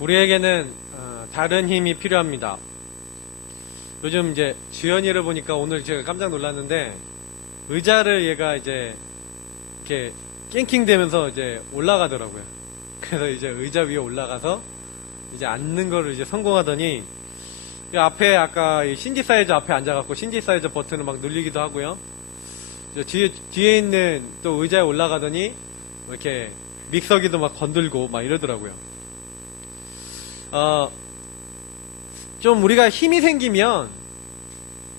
우리에게는 다른 힘이 필요합니다. 요즘 이제 주연이를 보니까 오늘 제가 깜짝 놀랐는데 의자를 얘가 이제 이렇게 낑낑대면서 이제 올라가더라고요. 그래서 이제 의자 위에 올라가서 이제 앉는 거를 이제 성공하더니 그 앞에 아까 이 신디사이저 앞에 앉아갖고 신디사이저 버튼을 막 눌리기도 하고요. 뒤에 있는 또 의자에 올라가더니 이렇게 믹서기도 막 건들고 막 이러더라고요. 좀 우리가 힘이 생기면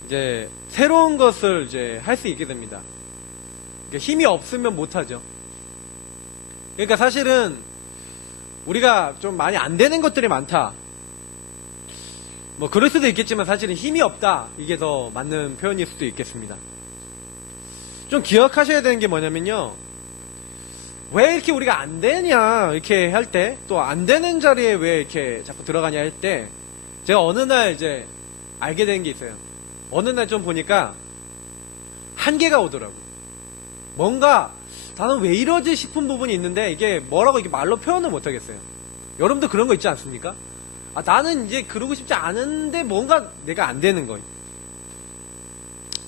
이제 새로운 것을 이제 할 수 있게 됩니다. 그러니까 힘이 없으면 못하죠. 그러니까 사실은 우리가 좀 많이 안 되는 것들이 많다. 뭐 그럴 수도 있겠지만 사실은 힘이 없다. 이게 더 맞는 표현일 수도 있겠습니다. 좀 기억하셔야 되는 게 뭐냐면요. 왜 이렇게 우리가 안 되냐 이렇게 할 때, 또 안 되는 자리에 왜 이렇게 자꾸 들어가냐 할 때, 제가 어느 날 이제 알게 된 게 있어요. 어느 날 좀 보니까 한계가 오더라고요. 뭔가 나는 왜 이러지 싶은 부분이 있는데 이게 뭐라고 이게 말로 표현을 못 하겠어요. 여러분도 그런 거 있지 않습니까? 나는 이제 그러고 싶지 않은데 뭔가 내가 안 되는 거예요.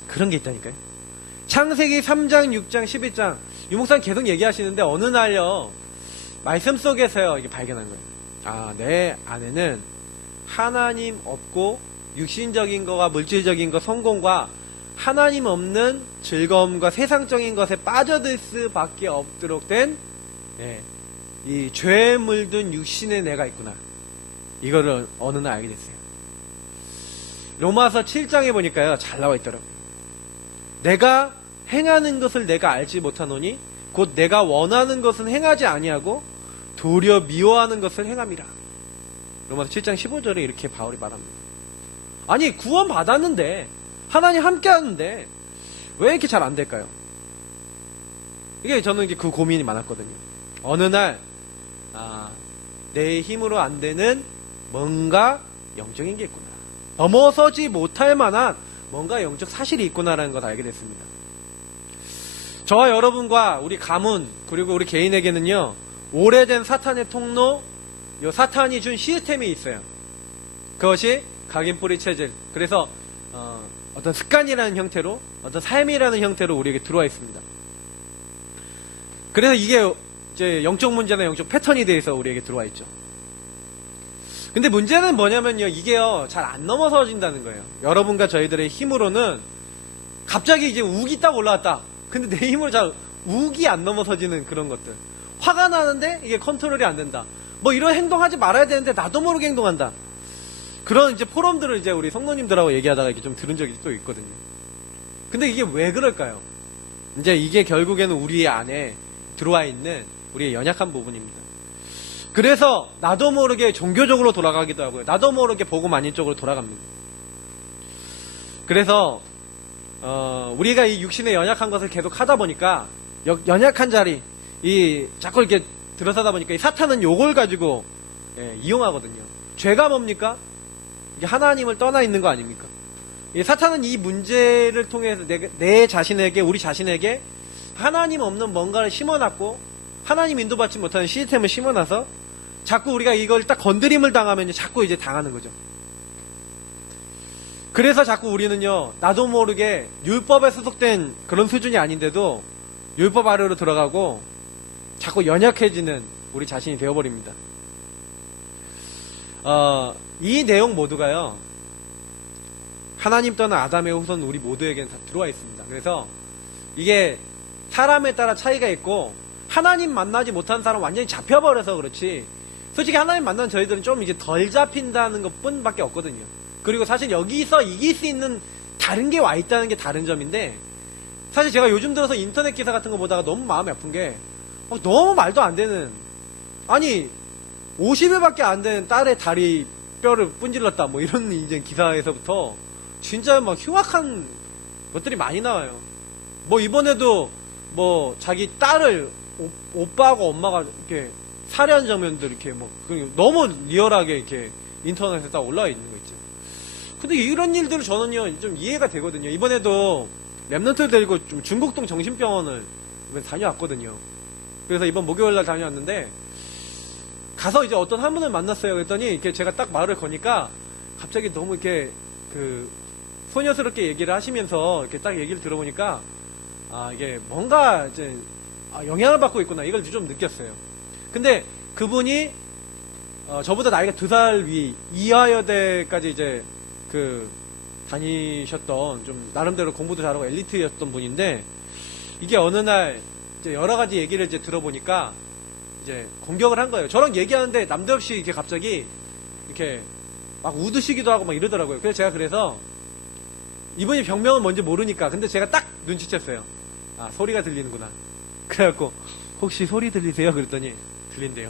그런 게 있다니까요. 창세기 3장, 6장, 11장 유목사님 계속 얘기하시는데 어느 날요 말씀 속에서요 이게 발견한 거예요. 내 안에는 하나님 없고 육신적인 거와 물질적인 거, 성공과 하나님 없는 즐거움과 세상적인 것에 빠져들 수밖에 없도록 된 이 죄에 물든 육신의 내가 있구나. 이거를 어느 날 알게 됐어요. 로마서 7장에 보니까요 잘 나와 있더라고요. 내가 행하는 것을 내가 알지 못하노니 곧 내가 원하는 것은 행하지 아니하고 도리어 미워하는 것을 행함이라. 로마서 7장 15절에 이렇게 바울이 말합니다. 아니 구원 받았는데 하나님 함께 하는데 왜 이렇게 잘 안 될까요? 이게 저는 이제 그 고민이 많았거든요. 어느 날 내 힘으로 안 되는 뭔가 영적인 게 있구나. 넘어서지 못할 만한 뭔가 영적 사실이 있구나라는 걸 알게 됐습니다. 저와 여러분과 우리 가문 그리고 우리 개인에게는요 오래된 사탄의 통로, 요 사탄이 준 시스템이 있어요. 그것이 각인뿌리 체질. 그래서 어떤 습관이라는 형태로, 어떤 삶이라는 형태로 우리에게 들어와 있습니다. 그래서 이게 이제 영적 문제나 영적 패턴이 대해서 우리에게 들어와 있죠. 근데 문제는 뭐냐면요, 이게요 잘 안 넘어서진다는 거예요. 여러분과 저희들의 힘으로는 갑자기 이제 욱이 딱 올라왔다. 근데 내 힘으로 잘 욱이 안 넘어서지는 그런 것들. 화가 나는데 이게 컨트롤이 안 된다. 뭐 이런 행동하지 말아야 되는데 나도 모르게 행동한다. 그런 이제 포럼들을 이제 우리 성도님들하고 얘기하다가 이렇게 좀 들은 적이 또 있거든요. 근데 이게 왜 그럴까요? 이제 이게 결국에는 우리 안에 들어와 있는 우리의 연약한 부분입니다. 그래서 나도 모르게 종교적으로 돌아가기도 하고요. 나도 모르게 복음 아닌 쪽으로 돌아갑니다. 그래서 우리가 이 육신의 연약한 것을 계속 하다 보니까 연약한 자리, 자꾸 이렇게 들어서다 보니까 이 사탄은 요걸 가지고 이용하거든요. 죄가 뭡니까? 이게 하나님을 떠나 있는 거 아닙니까? 이 사탄은 이 문제를 통해서 내 자신에게, 우리 자신에게 하나님 없는 뭔가를 심어놨고 하나님 인도받지 못하는 시스템을 심어놔서 자꾸 우리가 이걸 딱 건드림을 당하면 자꾸 이제 당하는 거죠. 그래서 자꾸 우리는요 나도 모르게 율법에 소속된 그런 수준이 아닌데도 율법 아래로 들어가고 자꾸 연약해지는 우리 자신이 되어버립니다. 이 내용 모두가요 하나님 떠난 아담의 후손 우리 모두에게는 다 들어와 있습니다. 그래서 이게 사람에 따라 차이가 있고 하나님 만나지 못한 사람 완전히 잡혀버려서 그렇지, 솔직히 하나님 만난 저희들은 좀 이제 덜 잡힌다는 것 뿐밖에 없거든요. 그리고 사실 여기서 이길 수 있는 다른 게 와 있다는 게 다른 점인데, 사실 제가 요즘 들어서 인터넷 기사 같은 거 보다가 너무 마음이 아픈 게 너무 말도 안 되는, 아니 50일밖에 안 된 딸의 다리 뼈를 분질렀다 뭐 이런 이제 기사에서부터 진짜 막 흉악한 것들이 많이 나와요. 뭐 이번에도 뭐 자기 딸을 오빠하고 엄마가 이렇게 살해한 장면들 이렇게 뭐 너무 리얼하게 이렇게 인터넷에 딱 올라와 있는 거 있죠. 근데 이런 일들을 저는요 좀 이해가 되거든요. 이번에도 랩런트 데리고 좀 중국동 정신병원을 다녀왔거든요. 그래서 이번 목요일날 다녀왔는데 가서 이제 어떤 한 분을 만났어요. 그랬더니 이렇게 제가 딱 말을 거니까 갑자기 너무 이렇게 소녀스럽게 얘기를 하시면서 이렇게 딱 얘기를 들어보니까 이게 뭔가 이제 영향을 받고 있구나 이걸 좀 느꼈어요. 근데 그분이 저보다 나이가 2살 위 이화여대까지 이제 다니셨던 좀 나름대로 공부도 잘하고 엘리트였던 분인데 이게 어느 날 이제 여러 가지 얘기를 이제 들어보니까 이제 공격을 한 거예요. 저랑 얘기하는데 남들없이 이렇게 갑자기 이렇게 막 웃으시기도 하고 막 이러더라고요. 그래서 제가 이분이 병명은 뭔지 모르니까 근데 제가 딱 눈치챘어요. 소리가 들리는구나. 그래갖고 혹시 소리 들리세요? 그랬더니 들린대요.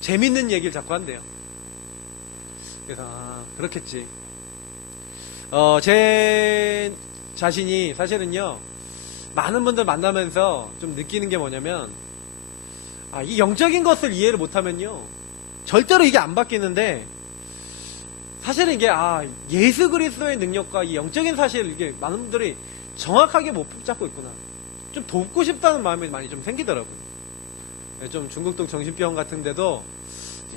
재밌는 얘기를 자꾸 한대요. 그래서 그렇겠지. 제 자신이 사실은요 많은 분들 만나면서 좀 느끼는 게 뭐냐면 이 영적인 것을 이해를 못하면요 절대로 이게 안 바뀌는데 사실은 이게 예수 그리스도의 능력과 이 영적인 사실 이게 많은 분들이 정확하게 못 붙잡고 있구나. 좀 돕고 싶다는 마음이 많이 좀 생기더라고요. 좀 중국동 정신병원 같은 데도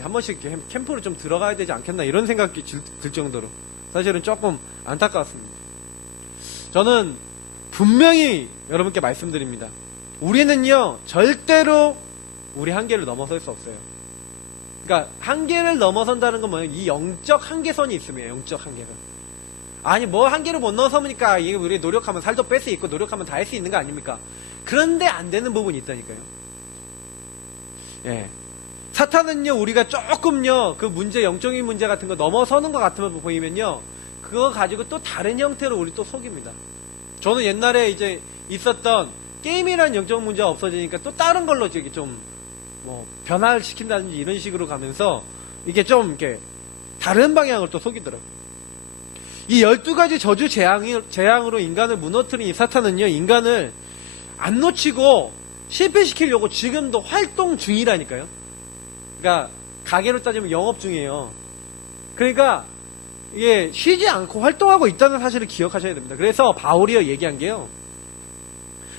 한 번씩 캠프를 좀 들어가야 되지 않겠나 이런 생각이 들 정도로 사실은 조금 안타까웠습니다. 저는 분명히 여러분께 말씀드립니다. 우리는요 절대로 우리 한계를 넘어설 수 없어요. 그러니까 한계를 넘어선다는 건 뭐예요? 이 영적 한계선이 있으면 영적 한계선. 뭐 한계를 못 넘어서니까 이게 우리 노력하면 살도 뺄 수 있고 노력하면 다 할 수 있는 거 아닙니까? 그런데 안 되는 부분이 있다니까요. 예. 사탄은요 우리가 조금요 그 문제 영적인 문제 같은 거 넘어서는 것 같으면 보이면요 그거 가지고 또 다른 형태로 우리 또 속입니다. 저는 옛날에 이제 있었던 게임이란 영적 문제가 없어지니까 또 다른 걸로 저기 좀 변화를 시킨다든지 이런 식으로 가면서 이게 좀 이렇게 다른 방향을 또 속이더라고요. 이 12가지 저주 재앙으로 인간을 무너뜨린 이 사탄은요 인간을 안 놓치고 실패시키려고 지금도 활동 중이라니까요. 그러니까 가게로 따지면 영업 중이에요. 그러니까 이게 쉬지 않고 활동하고 있다는 사실을 기억하셔야 됩니다. 그래서 바울이요 얘기한 게요.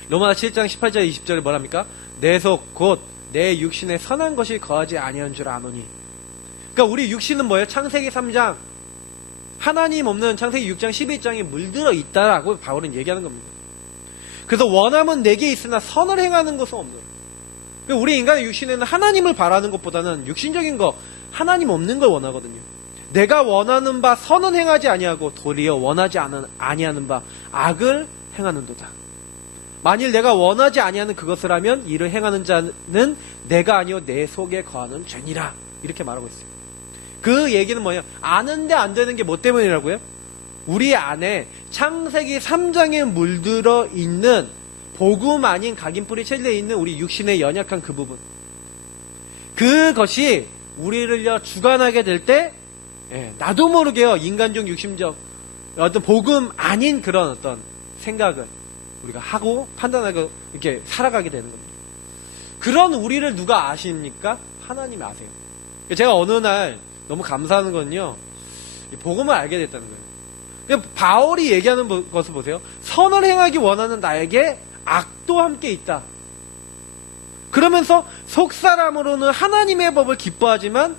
로마서 7장 18절 20절에 뭐랍니까? 내 속 곧 내 육신에 선한 것이 거하지 아니한 줄 아노니. 그러니까 우리 육신은 뭐예요? 창세기 3장 하나님 없는 창세기 6장 11장에 물들어 있다라고 바울은 얘기하는 겁니다. 그래서 원함은 내게 있으나 선을 행하는 것은 없노라. 그러니까 우리 인간의 육신에는 하나님을 바라는 것보다는 육신적인 거 하나님 없는 걸 원하거든요. 내가 원하는 바 선은 행하지 아니하고 도리어 원하지 아니하는 바 악을 행하는도다. 만일 내가 원하지 아니하는 그것을 하면 이를 행하는 자는 내가 아니요 내 속에 거하는 죄니라. 이렇게 말하고 있어요. 그 얘기는 뭐예요? 아는데 안 되는 게 뭐 때문이라고요? 우리 안에 창세기 3장에 물들어 있는 복음 아닌 각인뿌리 체질에 있는 우리 육신의 연약한 그 부분. 그것이 우리를요 주관하게 될 때 나도 모르게요 인간적 육심적 어떤 복음 아닌 그런 어떤 생각을 우리가 하고 판단하고 이렇게 살아가게 되는 겁니다. 그런 우리를 누가 아십니까? 하나님이 아세요. 제가 어느 날 너무 감사하는 건요 복음을 알게 됐다는 거예요. 바울이 얘기하는 것을 보세요. 선을 행하기 원하는 나에게 악도 함께 있다. 그러면서 속사람으로는 하나님의 법을 기뻐하지만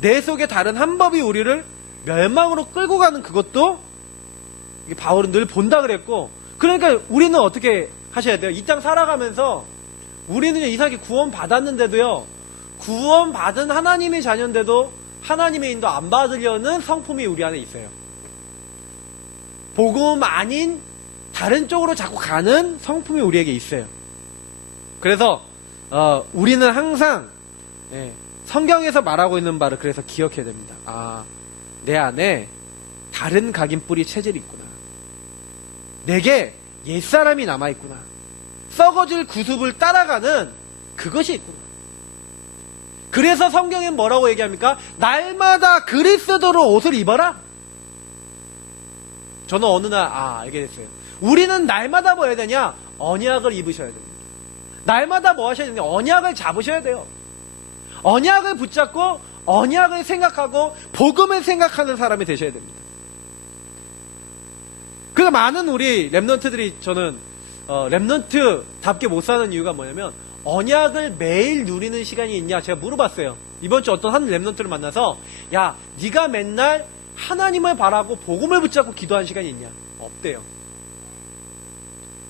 내 속에 다른 한 법이 우리를 멸망으로 끌고 가는 그것도 바울은 늘 본다 그랬고, 그러니까 우리는 어떻게 하셔야 돼요? 이 땅 살아가면서 우리는 이상하게 구원 받았는데도요, 구원 받은 하나님의 자녀인데도 하나님의 인도 안 받으려는 성품이 우리 안에 있어요. 복음 아닌 다른 쪽으로 자꾸 가는 성품이 우리에게 있어요. 그래서 우리는 항상 성경에서 말하고 있는 바를 그래서 기억해야 됩니다. 내 안에 다른 각인뿌리 체질이 있구나. 내게 옛사람이 남아있구나. 썩어질 구습을 따라가는 그것이 있구나. 그래서 성경엔 뭐라고 얘기합니까? 날마다 그리스도로 옷을 입어라. 저는 어느 날 알게 됐어요. 우리는 날마다 뭐 해야 되냐? 언약을 입으셔야 됩니다. 날마다 뭐 하셔야 되냐? 언약을 잡으셔야 돼요. 언약을 붙잡고 언약을 생각하고 복음을 생각하는 사람이 되셔야 됩니다. 그래서 많은 우리 랩런트들이 저는 랩런트답게 못 사는 이유가 뭐냐면 언약을 매일 누리는 시간이 있냐? 제가 물어봤어요. 이번 주 어떤 한 랩런트를 만나서 야, 네가 맨날 하나님을 바라고 복음을 붙잡고 기도하는 시간이 있냐? 없대요.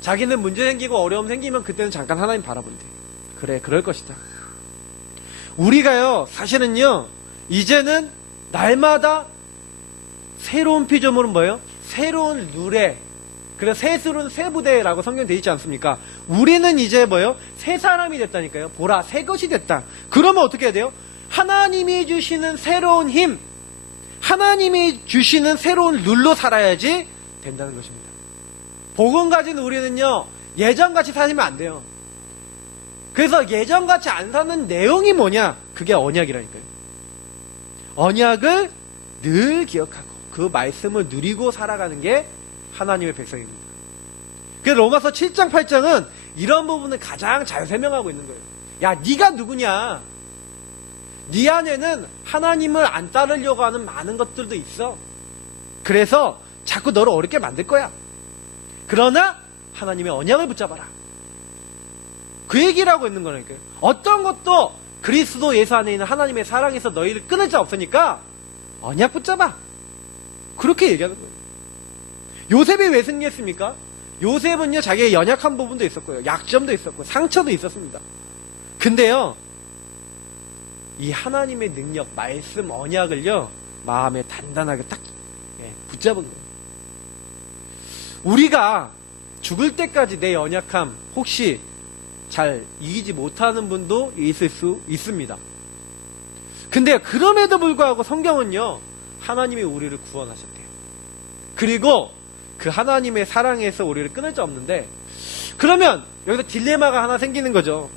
자기는 문제 생기고 어려움 생기면 그때는 잠깐 하나님 바라본대. 그래, 그럴 것이다. 우리가요, 사실은요, 이제는 날마다 새로운 피조물은 뭐예요? 새로운 누레. 그래서 새술은 새 부대라고 성경에 되어 있지 않습니까? 우리는 이제 뭐예요? 새 사람이 됐다니까요. 보라, 새 것이 됐다. 그러면 어떻게 해야 돼요? 하나님이 주시는 새로운 힘, 하나님이 주시는 새로운 룰로 살아야지 된다는 것입니다. 복음 가진 우리는요, 예전같이 살면 안 돼요. 그래서 예전같이 안 사는 내용이 뭐냐? 그게 언약이라니까요. 언약을 늘 기억하고 그 말씀을 누리고 살아가는 게 하나님의 백성입니다. 그래서 로마서 7장 8장은 이런 부분을 가장 잘 설명하고 있는 거예요. 야, 네가 누구냐? 네 안에는 하나님을 안 따르려고 하는 많은 것들도 있어. 그래서 자꾸 너를 어렵게 만들 거야. 그러나 하나님의 언약을 붙잡아라. 그 얘기를 하고 있는 거니까요. 어떤 것도 그리스도 예수 안에 있는 하나님의 사랑에서 너희를 끊을 자 없으니까 언약 붙잡아. 그렇게 얘기하는 거예요. 요셉이 왜 승리했습니까? 요셉은요, 자기의 연약한 부분도 있었고요, 약점도 있었고, 상처도 있었습니다. 근데요, 이 하나님의 능력, 말씀, 언약을요, 마음에 단단하게 딱 붙잡은 거예요. 우리가 죽을 때까지 내 연약함 혹시 잘 이기지 못하는 분도 있을 수 있습니다. 근데 그럼에도 불구하고 성경은요, 하나님이 우리를 구원하셨대요. 그리고 그 하나님의 사랑에서 우리를 끊을 수 없는데, 그러면 여기서 딜레마가 하나 생기는 거죠.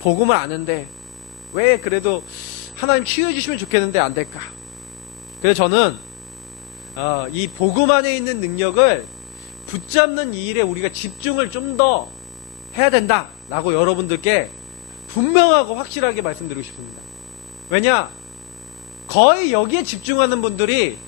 복음을 아는데 왜 그래도 하나님 치유해주시면 좋겠는데 안 될까? 그래서 저는 이 복음 안에 있는 능력을 붙잡는 이 일에 우리가 집중을 좀 더 해야 된다라고 여러분들께 분명하고 확실하게 말씀드리고 싶습니다. 왜냐? 거의 여기에 집중하는 분들이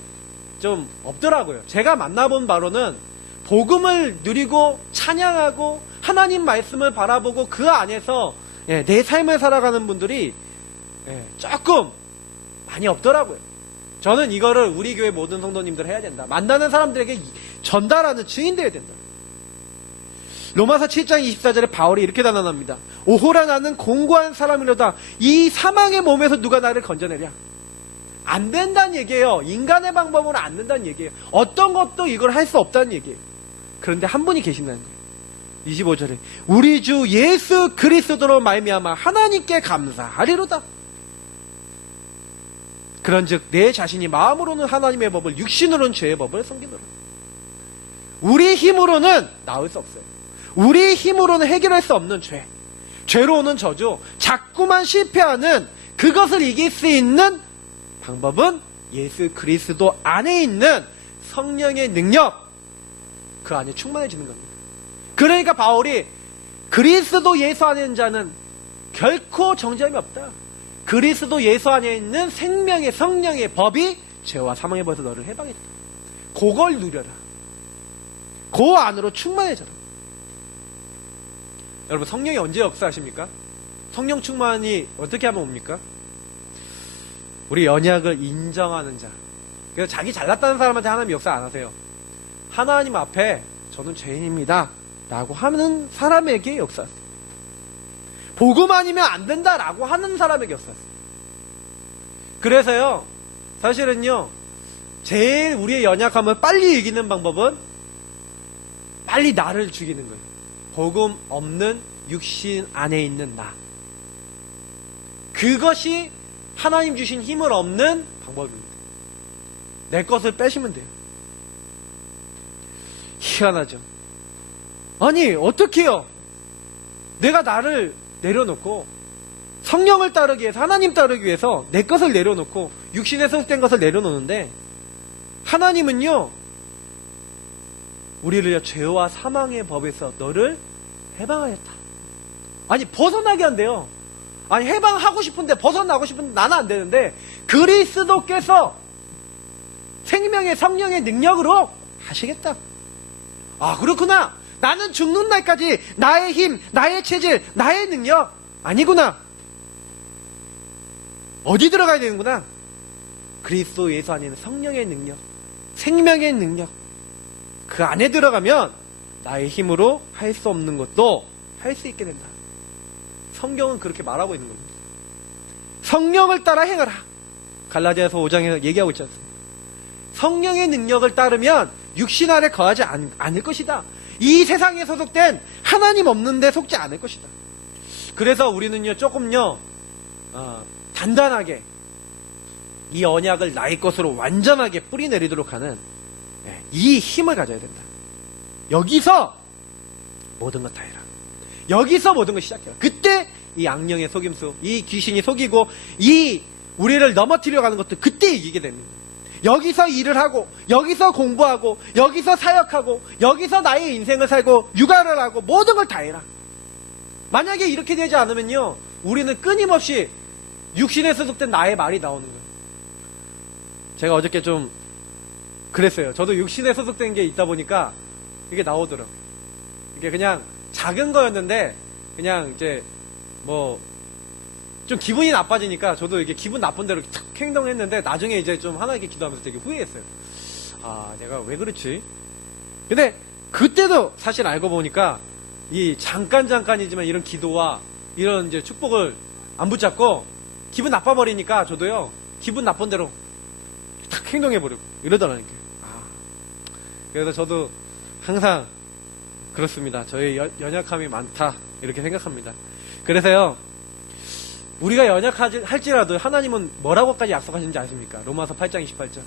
좀 없더라고요. 제가 만나본 바로는 복음을 누리고 찬양하고 하나님 말씀을 바라보고 그 안에서 내 삶을 살아가는 분들이 조금 많이 없더라고요. 저는 이거를 우리 교회 모든 성도님들 해야 된다. 만나는 사람들에게 전달하는 증인 되어야 된다. 로마서 7장 24절에 바울이 이렇게 단언합니다. 오호라, 나는 공고한 사람이로다. 이 사망의 몸에서 누가 나를 건져내랴. 안 된다는 얘기예요. 인간의 방법으로 안 된다는 얘기예요. 어떤 것도 이걸 할 수 없다는 얘기예요. 그런데 한 분이 계신다는 거예요. 25절에 우리 주 예수 그리스도로 말미암아 하나님께 감사하리로다. 그런즉 내 자신이 마음으로는 하나님의 법을, 육신으로는 죄의 법을 섬기노라. 우리 힘으로는 나을 수 없어요. 우리 힘으로는 해결할 수 없는 죄, 죄로 오는 저주, 자꾸만 실패하는 그것을 이길 수 있는 방법은 예수 그리스도 안에 있는 성령의 능력, 그 안에 충만해지는 겁니다. 그러니까 바울이 그리스도 예수 안에 있는 자는 결코 정죄함이 없다. 그리스도 예수 안에 있는 생명의 성령의 법이 죄와 사망의 법에서 너를 해방했다. 그걸 누려라. 그 안으로 충만해져라. 여러분, 성령이 언제 역사하십니까? 성령 충만이 어떻게 하면 옵니까? 우리 언약을 인정하는 자. 그래서 자기 잘났다는 사람한테 하나님 역사 안 하세요. 하나님 앞에 저는 죄인입니다 라고 하는 사람에게 역사하세요. 복음 아니면 안 된다라고 하는 사람에게 역사하세요. 그래서요, 사실은요, 제일 우리의 연약함을 빨리 이기는 방법은 빨리 나를 죽이는 거예요. 복음 없는 육신 안에 있는 나. 그것이 하나님 주신 힘을 없는 방법입니다. 내 것을 빼시면 돼요. 희한하죠. 아니, 어떡해요? 내가 나를 내려놓고 성령을 따르기 위해서, 하나님 따르기 위해서 내 것을 내려놓고 육신에 소속된 것을 내려놓는데, 하나님은요, 우리를 죄와 사망의 법에서 너를 해방하였다. 아니, 벗어나게 한대요. 아니, 해방하고 싶은데, 벗어나고 싶은데 나는 안 되는데, 그리스도께서 생명의 성령의 능력으로 하시겠다. 아, 그렇구나. 나는 죽는 날까지 나의 힘, 나의 체질, 나의 능력 아니구나. 어디 들어가야 되는구나. 그리스도 예수 안에는 성령의 능력, 생명의 능력, 그 안에 들어가면 나의 힘으로 할 수 없는 것도 할 수 있게 된다. 성경은 그렇게 말하고 있는 겁니다. 성령을 따라 행하라. 갈라디아서 5장에서 얘기하고 있지 않습니까? 성령의 능력을 따르면 육신 아래 거하지 않을 것이다. 이 세상에 소속된 하나님 없는 데 속지 않을 것이다. 그래서 우리는요 조금요 단단하게 이 언약을 나의 것으로 완전하게 뿌리내리도록 하는 이 힘을 가져야 된다. 여기서 모든 것 다 해라. 여기서 모든 걸 시작해라. 그때 이 악령의 속임수, 이 귀신이 속이고 이 우리를 넘어뜨려 가는 것도 그때 이기게 됩니다. 여기서 일을 하고, 여기서 공부하고, 여기서 사역하고, 여기서 나의 인생을 살고, 육아를 하고, 모든 걸 다 해라. 만약에 이렇게 되지 않으면요, 우리는 끊임없이 육신에 소속된 나의 말이 나오는 거예요. 제가 어저께 좀 그랬어요. 저도 육신에 소속된 게 있다 보니까 이게 나오더라고요. 이게 그냥 작은 거였는데, 그냥 이제 뭐 좀 기분이 나빠지니까 저도 이게 기분 나쁜 대로 탁 행동했는데 나중에 이제 좀 하나님께 기도하면서 되게 후회했어요. 아, 내가 왜 그렇지? 근데 그때도 사실 알고 보니까 이 잠깐이지만 이런 기도와 이런 이제 축복을 안 붙잡고 기분 나빠버리니까 저도요 기분 나쁜 대로 탁 행동해버리고 이러더라니까요. 아, 그래서 저도 항상 그렇습니다. 저의 연약함이 많다 이렇게 생각합니다. 그래서요 우리가 연약할지라도 하나님은 뭐라고까지 약속하시는지 아십니까? 로마서 8장 28절.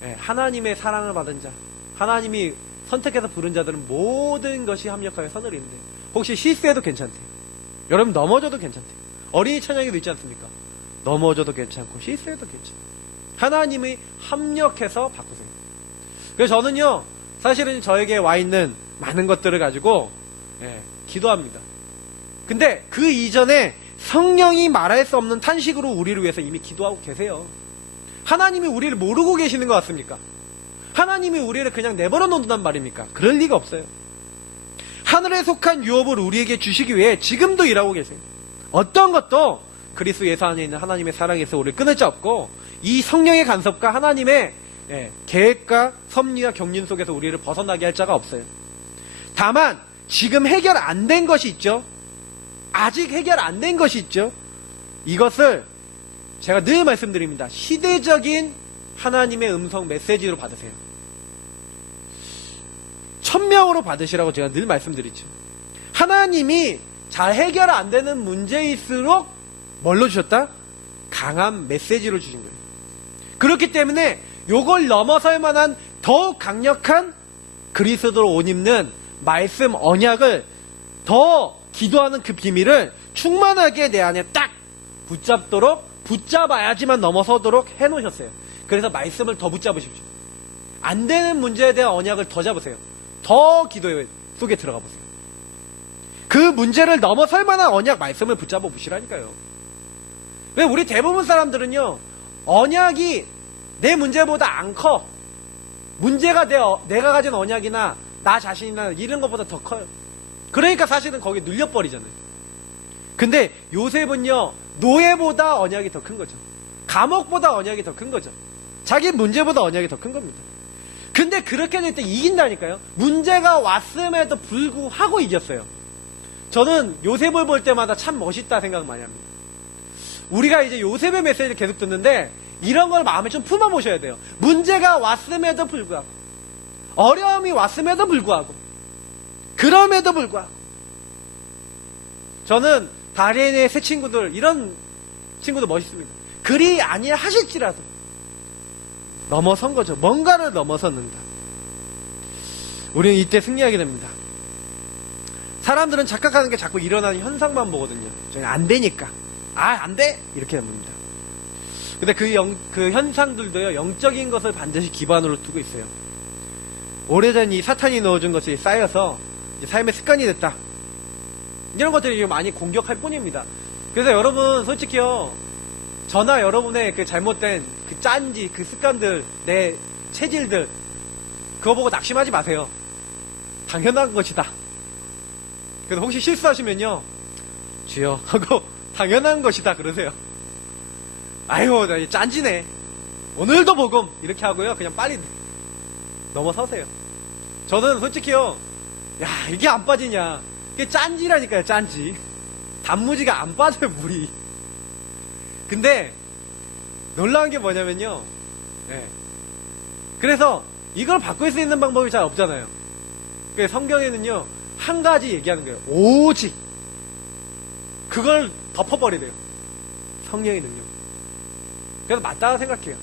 네, 하나님의 사랑을 받은 자, 하나님이 선택해서 부른 자들은 모든 것이 합력하여 선을 이룬대. 혹시 실수해도 괜찮대요. 여러분 넘어져도 괜찮대요. 어린이 찬양에도 있지 않습니까? 넘어져도 괜찮고 실수해도 괜찮아요. 하나님이 합력해서 바꾸세요. 그래서 저는요 사실은 저에게 와 있는 많은 것들을 가지고 기도합니다. 근데 그 이전에 성령이 말할 수 없는 탄식으로 우리를 위해서 이미 기도하고 계세요. 하나님이 우리를 모르고 계시는 것 같습니까? 하나님이 우리를 그냥 내버려 놓는단 말입니까? 그럴 리가 없어요. 하늘에 속한 유업을 우리에게 주시기 위해 지금도 일하고 계세요. 어떤 것도 그리스도 예수 안에 있는 하나님의 사랑에서 우리를 끊을 자 없고 이 성령의 간섭과 하나님의 계획과 섭리와 경륜 속에서 우리를 벗어나게 할 자가 없어요. 다만 지금 해결 안 된 것이 있죠. 아직 해결 안 된 것이 있죠. 이것을 제가 늘 말씀드립니다. 시대적인 하나님의 음성 메시지로 받으세요. 천명으로 받으시라고 제가 늘 말씀드리죠. 하나님이 잘 해결 안 되는 문제일수록 뭘로 주셨다? 강한 메시지로 주신 거예요. 그렇기 때문에 요걸 넘어설 만한 더욱 강력한 그리스도로 옷 입는 말씀 언약을 더 기도하는 그 비밀을 충만하게 내 안에 딱 붙잡아야지만 넘어서도록 해놓으셨어요. 그래서 말씀을 더 붙잡으십시오. 안 되는 문제에 대한 언약을 더 잡으세요. 더 기도 속에 들어가 보세요. 그 문제를 넘어설 만한 언약 말씀을 붙잡아 보시라니까요. 왜 우리 대부분 사람들은요 언약이 내 문제보다 안 커. 문제가 내가 가진 언약이나 나 자신이나 이런 것보다 더 커요. 그러니까 사실은 거기 눌려버리잖아요. 근데 요셉은요 노예보다 언약이 더 큰 거죠. 감옥보다 언약이 더 큰 거죠. 자기 문제보다 언약이 더 큰 겁니다. 근데 그렇게 될 때 이긴다니까요. 문제가 왔음에도 불구하고 이겼어요. 저는 요셉을 볼 때마다 참 멋있다 생각 많이 합니다. 우리가 이제 요셉의 메시지를 계속 듣는데 이런 걸 마음에 좀 품어보셔야 돼요. 문제가 왔음에도 불구하고 어려움이 왔음에도 불구하고 그럼에도 불구하고 저는 다리엔의 새 친구들 이런 친구들 멋있습니다. 그리 아니하실지라도 넘어선 거죠. 뭔가를 넘어섰는다. 우리는 이때 승리하게 됩니다. 사람들은 착각하는 게 자꾸 일어나는 현상만 보거든요. 저는 안 되니까 안 돼 이렇게 됩니다. 근데 그 현상들도요 영적인 것을 반드시 기반으로 두고 있어요. 오래전 이 사탄이 넣어준 것이 쌓여서 삶의 습관이 됐다. 이런 것들이 많이 공격할 뿐입니다. 그래서 여러분 솔직히요 저나 여러분의 그 잘못된 그 짠지 그 습관들 내 체질들 그거 보고 낙심하지 마세요. 당연한 것이다. 그래서 혹시 실수하시면요, 주여 하고 당연한 것이다 그러세요. 아유, 나 짠지네. 오늘도 복음 이렇게 하고요, 그냥 빨리 넘어서세요. 저는 솔직히요, 야, 이게 안 빠지냐, 이게 짠지라니까요. 짠지. 단무지가 안 빠져요, 물이. 근데 놀라운 게 뭐냐면요, 네. 그래서 이걸 바꿀 수 있는 방법이 잘 없잖아요. 그래서 성경에는요, 한 가지 얘기하는 거예요. 오직 그걸 덮어버리래요. 성령의 능력. 그래서 맞다고 생각해요.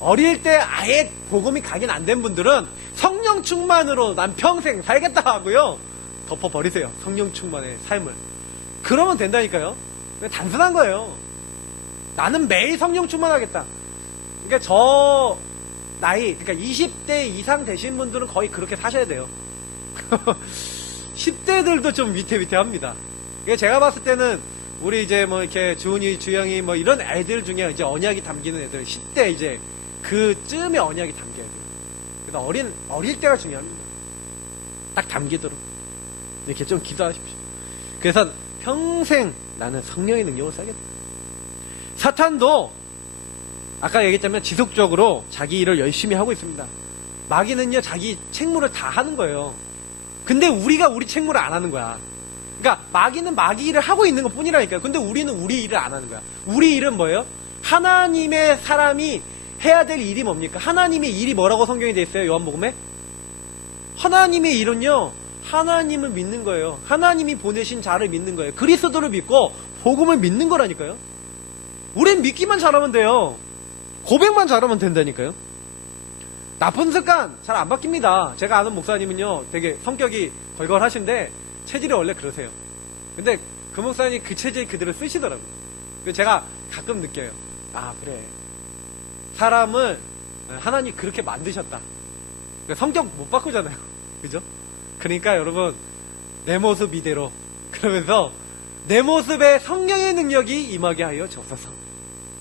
어릴 때 아예 복음이 각인 안 된 분들은 성령 충만으로 난 평생 살겠다 하고요, 덮어버리세요. 성령 충만의 삶을. 그러면 된다니까요. 단순한 거예요. 나는 매일 성령 충만하겠다. 그러니까 저 나이, 그러니까 20대 이상 되신 분들은 거의 그렇게 사셔야 돼요. 10대들도 좀 위태위태합니다. 그러니까 제가 봤을 때는 우리 이제 뭐 이렇게 주은이, 주영이 뭐 이런 애들 중에 이제 언약이 담기는 애들, 10대 이제 그쯤에 언약이 담겨야 돼요. 그래서 어릴 때가 중요합니다. 딱 담기도록. 이렇게 좀 기도하십시오. 그래서 평생 나는 성령의 능력을 써야겠다. 사탄도 아까 얘기했자면 지속적으로 자기 일을 열심히 하고 있습니다. 마귀는요, 자기 책무를 다 하는 거예요. 근데 우리가 우리 책무를 안 하는 거야. 그러니까 마귀는 마귀 일을 하고 있는 것 뿐이라니까요. 근데 우리는 우리 일을 안 하는 거야. 우리 일은 뭐예요? 하나님의 사람이 해야 될 일이 뭡니까? 하나님의 일이 뭐라고 성경이 돼 있어요? 요한복음에? 하나님의 일은요, 하나님을 믿는 거예요. 하나님이 보내신 자를 믿는 거예요. 그리스도를 믿고 복음을 믿는 거라니까요. 우린 믿기만 잘하면 돼요. 고백만 잘하면 된다니까요. 나쁜 습관 잘 안 바뀝니다. 제가 아는 목사님은요, 되게 성격이 걸걸하신데 체질이 원래 그러세요. 근데 그 목사님이 그 체질 그대로 쓰시더라고요. 그래서 제가 가끔 느껴요. 아, 그래, 사람을 하나님 그렇게 만드셨다. 성격 못 바꾸잖아요. 그죠? 그러니까 여러분, 내 모습 이대로, 그러면서 내 모습에 성령의 능력이 임하게 하여 주옵소서.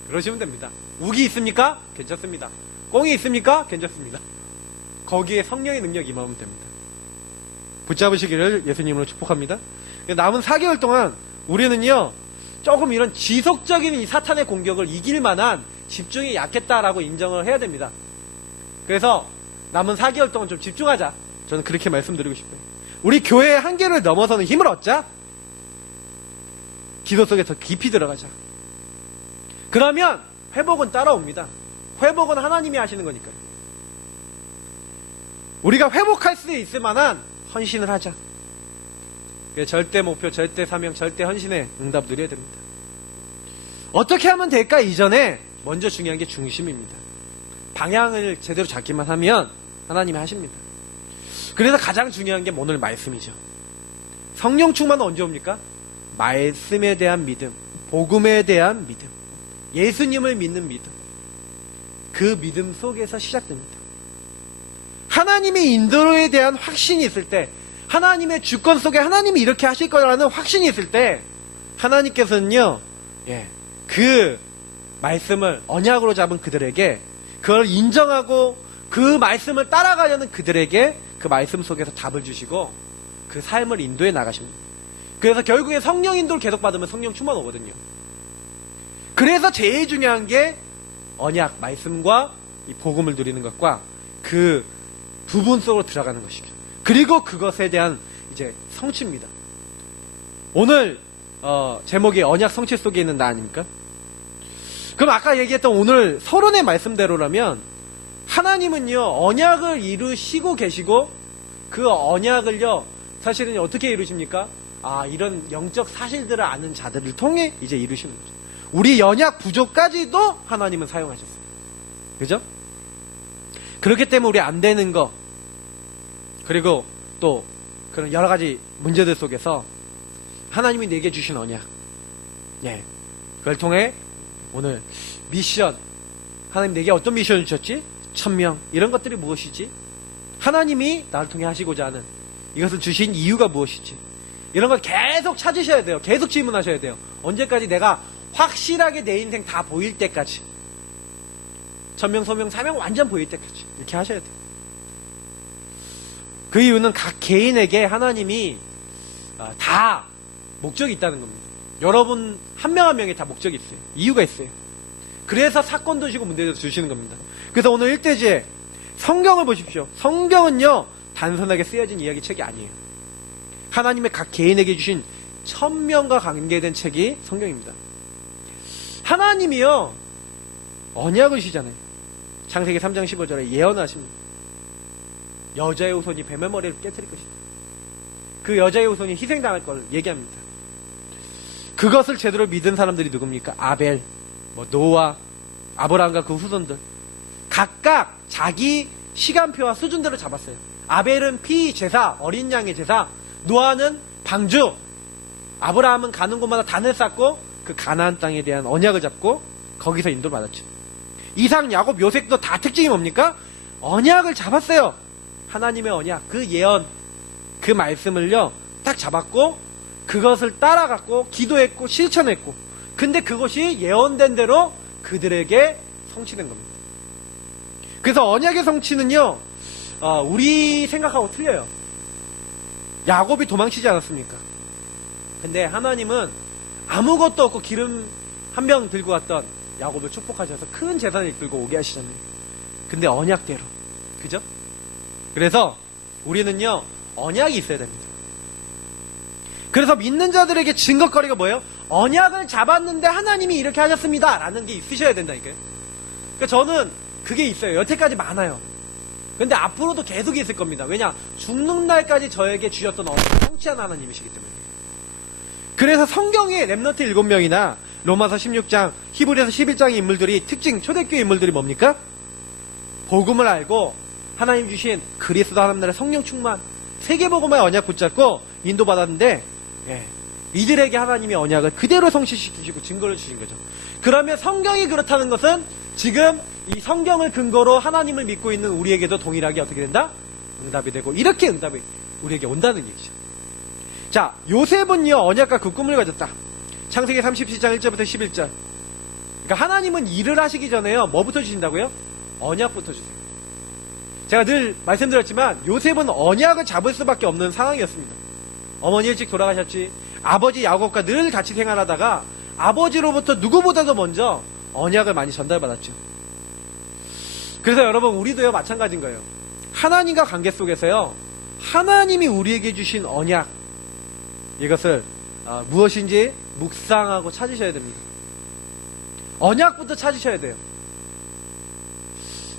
그러시면 됩니다. 우기 있습니까? 괜찮습니다. 꽁이 있습니까? 괜찮습니다. 거기에 성령의 능력이 임하면 됩니다. 붙잡으시기를 예수님으로 축복합니다. 남은 4개월 동안 우리는요, 조금 이런 지속적인 이 사탄의 공격을 이길 만한 집중이 약했다라고 인정을 해야 됩니다. 그래서 남은 4개월 동안 좀 집중하자. 저는 그렇게 말씀드리고 싶어요. 우리 교회의 한계를 넘어서는 힘을 얻자. 기도 속에 더 깊이 들어가자. 그러면 회복은 따라옵니다. 회복은 하나님이 하시는 거니까요. 우리가 회복할 수 있을 만한 헌신을 하자. 절대 목표, 절대 사명, 절대 헌신의 응답 누려야 됩니다. 어떻게 하면 될까 이전에 먼저 중요한 게 중심입니다. 방향을 제대로 잡기만 하면 하나님이 하십니다. 그래서 가장 중요한 게 오늘 말씀이죠. 성령 충만은 언제 옵니까? 말씀에 대한 믿음, 복음에 대한 믿음, 예수님을 믿는 믿음, 그 믿음 속에서 시작됩니다. 하나님의 인도에 대한 확신이 있을 때, 하나님의 주권 속에 하나님이 이렇게 하실 거라는 확신이 있을 때, 하나님께서는요, 그 말씀을 언약으로 잡은 그들에게 그걸 인정하고 그 말씀을 따라가려는 그들에게 그 말씀 속에서 답을 주시고 그 삶을 인도해 나가십니다. 그래서 결국에 성령 인도를 계속 받으면 성령 충만 오거든요. 그래서 제일 중요한 게 언약, 말씀과 이 복음을 누리는 것과 그 부분 속으로 들어가는 것이죠. 그리고 그것에 대한 이제 성취입니다. 오늘 제목이 언약 성취 속에 있는 나 아닙니까? 그럼 아까 얘기했던 오늘 서론의 말씀대로라면 하나님은요, 언약을 이루시고 계시고 그 언약을요, 사실은 어떻게 이루십니까? 이런 영적 사실들을 아는 자들을 통해 이제 이루시는 거죠. 우리 연약 부족까지도 하나님은 사용하셨어요. 그죠? 그렇기 때문에 우리 안 되는 거, 그리고 또 그런 여러 가지 문제들 속에서 하나님이 내게 주신 언약, 그걸 통해 오늘 미션, 하나님 내게 어떤 미션을 주셨지? 1000명, 이런 것들이 무엇이지? 하나님이 나를 통해 하시고자 하는 이것을 주신 이유가 무엇이지? 이런 걸 계속 찾으셔야 돼요. 계속 질문하셔야 돼요. 언제까지? 내가 확실하게 내 인생 다 보일 때까지. 1000명, 소명, 사명 완전 보일 때까지. 이렇게 하셔야 돼요. 그 이유는 각 개인에게 하나님이 다 목적이 있다는 겁니다. 여러분 한 명 한 명에 다 목적이 있어요. 이유가 있어요. 그래서 사건도 주시고 문제도 주시는 겁니다. 그래서 오늘 1대지에 성경을 보십시오. 성경은요 단순하게 쓰여진 이야기 책이 아니에요. 하나님의 각 개인에게 주신 천명과 관계된 책이 성경입니다. 하나님이요 언약을 주시잖아요. 창세기 3장 15절에 예언하십니다. 여자의 후손이 뱀의 머리를 깨뜨릴 것이다. 그 여자의 후손이 희생당할 걸 얘기합니다. 그것을 제대로 믿은 사람들이 누굽니까? 아벨, 노아, 아브라함과 그 후손들. 각각 자기 시간표와 수준대로 잡았어요. 아벨은 피 제사, 어린 양의 제사, 노아는 방주, 아브라함은 가는 곳마다 단을 쌓고 그 가나안 땅에 대한 언약을 잡고 거기서 인도를 받았죠. 이삭, 야곱, 요셉도 다 특징이 뭡니까? 언약을 잡았어요. 하나님의 언약, 그 예언, 그 말씀을요 딱 잡았고 그것을 따라갔고 기도했고 실천했고, 근데 그것이 예언된 대로 그들에게 성취된 겁니다. 그래서 언약의 성취는요 우리 생각하고 틀려요. 야곱이 도망치지 않았습니까? 근데 하나님은 아무것도 없고 기름 한 병 들고 왔던 야곱을 축복하셔서 큰 재산을 이끌고 오게 하시잖아요. 근데 언약대로, 그죠? 그래서 우리는요 언약이 있어야 됩니다. 그래서 믿는 자들에게 증거거리가 뭐예요? 언약을 잡았는데 하나님이 이렇게 하셨습니다 라는 게 있으셔야 된다니까요. 그러니까 저는 그게 있어요. 여태까지 많아요. 근데 앞으로도 계속 있을 겁니다. 왜냐? 죽는 날까지 저에게 주셨던 언약을 성취한 하나님이시기 때문에. 그래서 성경에 렘넌트 7명이나 로마서 16장, 히브리서 11장의 인물들이, 특징 초대교회 인물들이 뭡니까? 복음을 알고 하나님 주신 그리스도 하나님 나라의 성령 충만, 세계복음의 언약 붙잡고 인도받았는데 이들에게 하나님의 언약을 그대로 성취시키시고 증거를 주신 거죠. 그러면 성경이 그렇다는 것은 지금 이 성경을 근거로 하나님을 믿고 있는 우리에게도 동일하게 어떻게 된다? 응답이 되고, 이렇게 응답이 우리에게 온다는 얘기죠. 자, 요셉은요 언약과 그 꿈을 가졌다. 창세기 37장 1절부터 11절. 그러니까 하나님은 일을 하시기 전에요 뭐부터 주신다고요? 언약부터 주세요. 제가 늘 말씀드렸지만 요셉은 언약을 잡을 수밖에 없는 상황이었습니다. 어머니 일찍 돌아가셨지, 아버지 야곱과 늘 같이 생활하다가 아버지로부터 누구보다도 먼저 언약을 많이 전달받았죠. 그래서 여러분 우리도요 마찬가지인 거예요. 하나님과 관계 속에서요 하나님이 우리에게 주신 언약, 이것을 무엇인지 묵상하고 찾으셔야 됩니다. 언약부터 찾으셔야 돼요.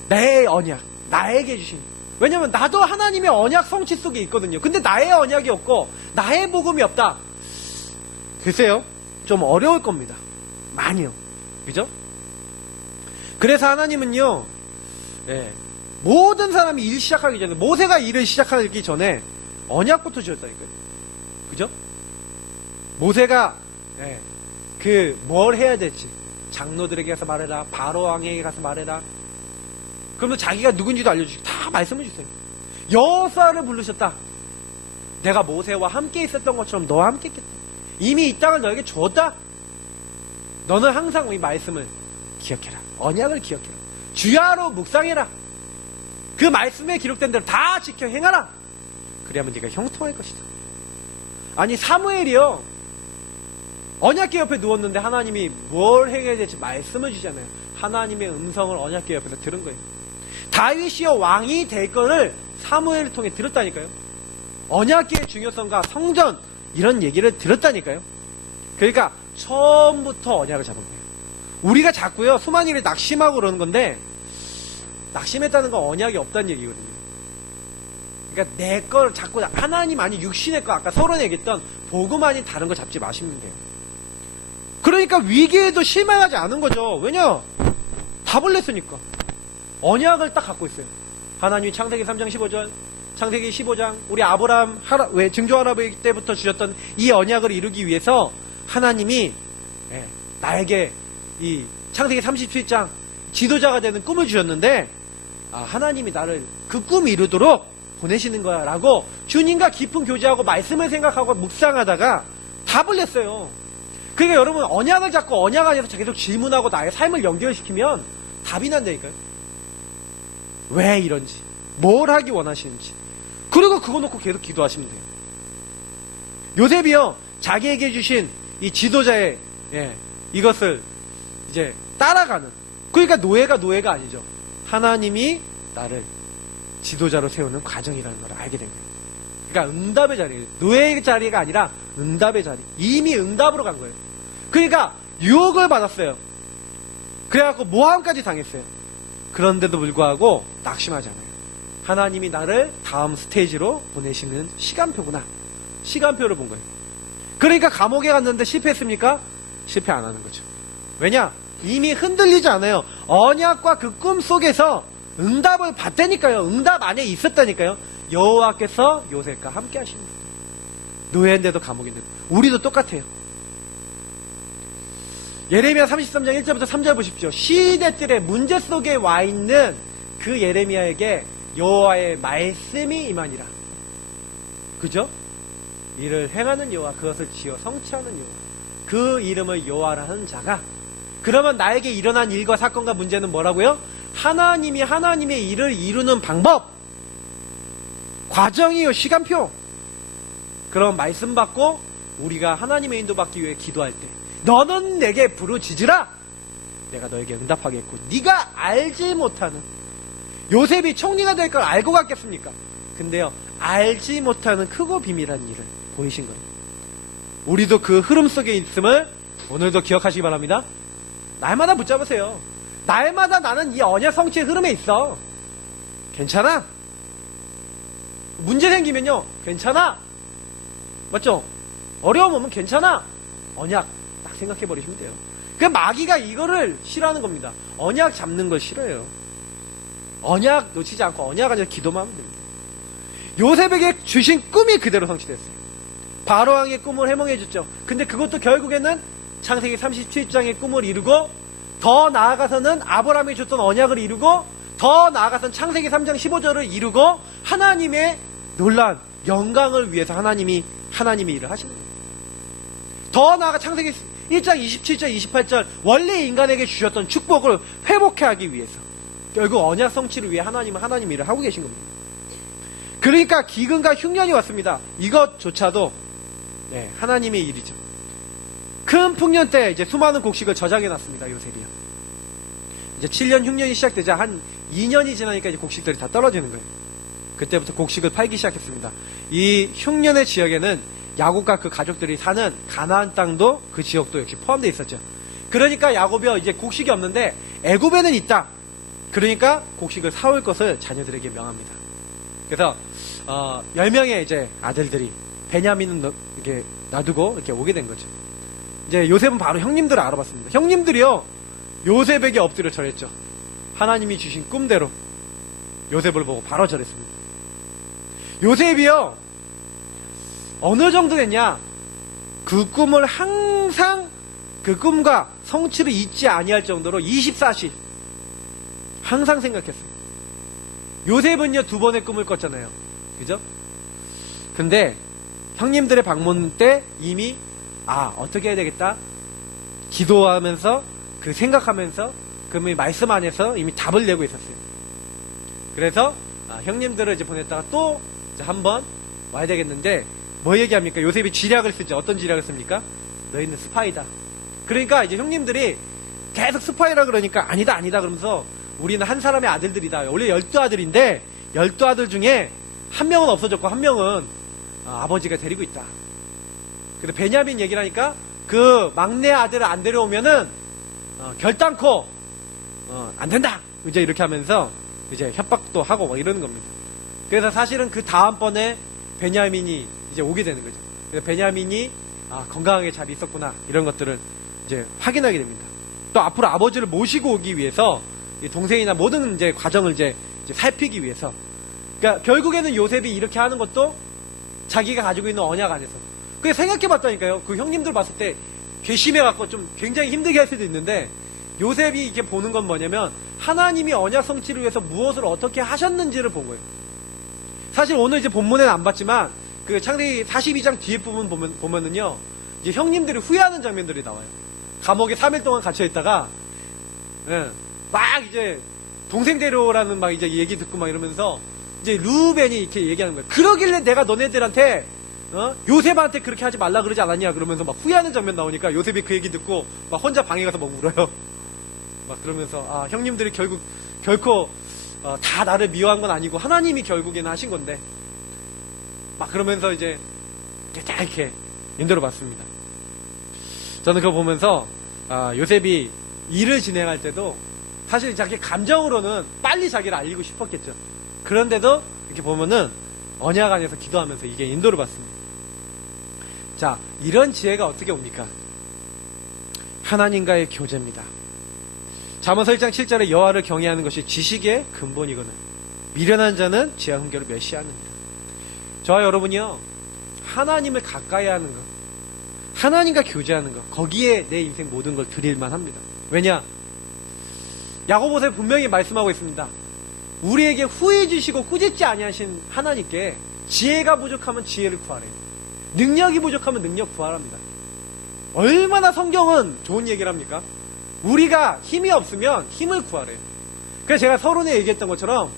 내 언약, 나에게 주신. 왜냐면 나도 하나님의 언약 성취 속에 있거든요. 근데 나의 언약이 없고 나의 복음이 없다. 글쎄요 좀 어려울 겁니다. 많이요. 그죠? 그래서 하나님은요 모든 사람이 일 시작하기 전에, 모세가 일을 시작하기 전에 언약부터 주셨다니까요. 그죠? 모세가 뭘 해야 될지 장로들에게 가서 말해라, 바로 왕에게 가서 말해라. 그러면 자기가 누군지도 알려주시고 다 말씀해 주세요. 여호수아를 부르셨다. 내가 모세와 함께 있었던 것처럼 너와 함께 있겠다. 이미 이 땅을 너에게 줬다. 너는 항상 이 말씀을 기억해라. 언약을 기억해라. 주야로 묵상해라. 그 말씀에 기록된 대로 다 지켜 행하라. 그래야만 네가 형통할 것이다. 아니 사무엘이요 언약궤 옆에 누웠는데 하나님이 뭘 행해야 될지 말씀을 주잖아요. 하나님의 음성을 언약궤 옆에서 들은 거예요. 다윗이요 왕이 될 거를 사무엘을 통해 들었다니까요. 언약궤의 중요성과 성전 이런 얘기를 들었다니까요. 그러니까 처음부터 언약을 잡은 거예요. 우리가 자꾸요 수많은 일을 낙심하고 그러는 건데, 낙심했다는 건 언약이 없다는 얘기거든요. 그러니까 내 걸 자꾸 하나님 아닌 육신의 거, 아까 서론 얘기했던 복음 아닌 다른 거 잡지 마시면 돼요. 그러니까 위기에도 실망하지 않은 거죠. 왜냐? 답을 냈으니까. 언약을 딱 갖고 있어요. 하나님이 창세기 3장 15절, 창세기 15장 우리 아브라함 증조 할아버지 때부터 주셨던 이 언약을 이루기 위해서 하나님이 나에게 이 창세기 37장 지도자가 되는 꿈을 주셨는데, 하나님이 나를 그 꿈 이루도록 보내시는 거야 라고 주님과 깊은 교제하고 말씀을 생각하고 묵상하다가 답을 냈어요. 그러니까 여러분 언약을 잡고 언약 안에서 계속 질문하고 나의 삶을 연결시키면 답이 난다니까요. 왜 이런지, 뭘 하기 원하시는지, 그리고 그거 놓고 계속 기도하시면 돼요. 요셉이요, 자기에게 주신 이 지도자의, 이것을 이제 따라가는. 그러니까 노예가 아니죠. 하나님이 나를 지도자로 세우는 과정이라는 걸 알게 된 거예요. 그러니까 응답의 자리예요. 노예의 자리가 아니라 응답의 자리. 이미 응답으로 간 거예요. 그러니까 유혹을 받았어요. 그래갖고 모함까지 당했어요. 그런데도 불구하고 낙심하지 않아요. 하나님이 나를 다음 스테이지로 보내시는 시간표구나. 시간표를 본 거예요. 그러니까 감옥에 갔는데 실패했습니까? 실패 안 하는 거죠. 왜냐? 이미 흔들리지 않아요. 언약과 그 꿈 속에서 응답을 받다니까요. 응답 안에 있었다니까요. 여호와께서 요셉과 함께 하십니다. 노예인데도 감옥인데도. 우리도 똑같아요. 예레미야 33장 1절부터 3절 보십시오. 시대들의 문제 속에 와 있는 그 예레미야에게 여호와의 말씀이 임하니라. 그죠? 이를 행하는 여호와, 그것을 지어 성취하는 여호와, 그 이름을 여호와라 하는 자가. 그러면 나에게 일어난 일과 사건과 문제는 뭐라고요? 하나님이 하나님의 일을 이루는 방법, 과정이요, 시간표. 그럼 말씀 받고 우리가 하나님의 인도받기 위해 기도할 때, 너는 내게 부르짖으라, 내가 너에게 응답하겠고. 네가 알지 못하는, 요셉이 총리가 될 걸 알고 갔겠습니까? 근데요, 알지 못하는 크고 비밀한 일을 보이신 거예요. 우리도 그 흐름 속에 있음을 오늘도 기억하시기 바랍니다. 날마다 붙잡으세요. 날마다 나는 이 언약 성취의 흐름에 있어. 괜찮아? 문제 생기면요, 괜찮아. 맞죠? 어려움 오면 괜찮아. 언약 딱 생각해버리시면 돼요. 그 마귀가 이거를 싫어하는 겁니다. 언약 잡는 걸 싫어해요. 언약 놓치지 않고 언약 안에서 기도만 하면 됩니다. 요셉에게 주신 꿈이 그대로 성취됐어요. 바로왕의 꿈을 해몽해줬죠. 근데 그것도 결국에는 창세기 37장의 꿈을 이루고, 더 나아가서는 아브라함이 줬던 언약을 이루고, 더 나아가서는 창세기 3장 15절을 이루고, 하나님의 놀라운 영광을 위해서 하나님이 일을 하시는 거예요. 더 나아가 창세기 1장 27절 28절 원래 인간에게 주셨던 축복을 회복해 하기 위해서, 결국 언약 성취를 위해 하나님은 하나님 일을 하고 계신 겁니다. 그러니까 기근과 흉년이 왔습니다. 이것조차도 하나님의 일이죠. 큰 풍년 때 이제 수많은 곡식을 저장해 놨습니다. 요셉이요. 이제 7년 흉년이 시작되자 한 2년이 지나니까 이제 곡식들이 다 떨어지는 거예요. 그때부터 곡식을 팔기 시작했습니다. 이 흉년의 지역에는 야곱과 그 가족들이 사는 가나안 땅도, 그 지역도 역시 포함되어 있었죠. 그러니까 야곱이요, 이제 곡식이 없는데 애굽에는 있다. 그러니까 곡식을 사올 것을 자녀들에게 명합니다. 그래서 10명의 이제 아들들이 베냐민은 이렇게 놔두고 이렇게 오게 된 거죠. 이제 요셉은 바로 형님들을 알아봤습니다. 형님들이요, 요셉에게 엎드려 절했죠. 하나님이 주신 꿈대로 요셉을 보고 바로 절했습니다. 요셉이요, 어느 정도 됐냐? 그 꿈을 항상, 그 꿈과 성취를 잊지 아니할 정도로 24시 항상 생각했어요. 요셉은요, 2번의 꿈을 꿨잖아요. 그죠? 근데 형님들의 방문 때 이미 어떻게 해야 되겠다, 기도하면서, 그 생각하면서, 그 말씀 안에서 이미 답을 내고 있었어요. 그래서 형님들을 이제 보냈다가 또 이제 한번 와야 되겠는데, 뭐 얘기합니까? 요셉이 지략을 쓰죠. 어떤 지략을 씁니까? 너희는 스파이다. 그러니까 이제 형님들이 계속 스파이라 그러니까 아니다 그러면서, 우리는 한 사람의 아들들이다. 원래 12아들인데 12아들 중에 한 명은 없어졌고 한 명은 아버지가 데리고 있다. 근데 베냐민 얘기를 하니까 그 막내 아들을 안 데려오면은 결단코 안 된다. 이제 이렇게 하면서 이제 협박도 하고 막 이러는 겁니다. 그래서 사실은 그 다음번에 베냐민이 이제 오게 되는 거죠. 그래서 베냐민이 건강하게 잘 있었구나, 이런 것들을 이제 확인하게 됩니다. 또 앞으로 아버지를 모시고 오기 위해서 동생이나 모든 이제 과정을 이제 살피기 위해서, 그러니까 결국에는 요셉이 이렇게 하는 것도 자기가 가지고 있는 언약 안에서. 그게 생각해봤다니까요. 그 형님들 봤을 때 괘씸해갖고 좀 굉장히 힘들게 할 수도 있는데, 요셉이 이렇게 보는 건 뭐냐면 하나님이 언약 성취를 위해서 무엇을 어떻게 하셨는지를 본 거예요. 사실 오늘 이제 본문에는 안 봤지만 그 창세기 42장 뒤에 부분 보면은요, 이제 형님들이 후회하는 장면들이 나와요. 감옥에 3일 동안 갇혀 있다가 막 이제 동생 데려오라는 막 이제 얘기 듣고 막 이러면서 이제 루벤이 이렇게 얘기하는 거예요. 그러길래 내가 너네들한테 요셉한테 그렇게 하지 말라 그러지 않았냐 그러면서 막 후회하는 장면 나오니까 요셉이 그 얘기 듣고 막 혼자 방에 가서 막 울어요. 막 그러면서 아 형님들이 결코 다 나를 미워한 건 아니고 하나님이 결국에는 하신 건데 막 그러면서 이제 딱 이렇게 인도를 받습니다. 저는 그거 보면서 요셉이 일을 진행할 때도 사실 자기 감정으로는 빨리 자기를 알리고 싶었겠죠. 그런데도 이렇게 보면은 언약 안에서 기도하면서 이게 인도를 받습니다. 자, 이런 지혜가 어떻게 옵니까? 하나님과의 교제입니다. 잠언서 1장 7절에 여호와를 경외하는 것이 지식의 근본이거늘 미련한 자는 지하 훈계를 멸시하느니라. 저와 여러분이요, 하나님을 가까이 하는 것, 하나님과 교제하는 것, 거기에 내 인생 모든 걸 드릴만 합니다. 왜냐? 야고보서에 분명히 말씀하고 있습니다. 우리에게 후히 주시고 꾸짖지 아니하신 하나님께 지혜가 부족하면 지혜를 구하래요. 능력이 부족하면 능력 구하랍니다. 얼마나 성경은 좋은 얘기를 합니까? 우리가 힘이 없으면 힘을 구하래요. 그래서 제가 서론에 얘기했던 것처럼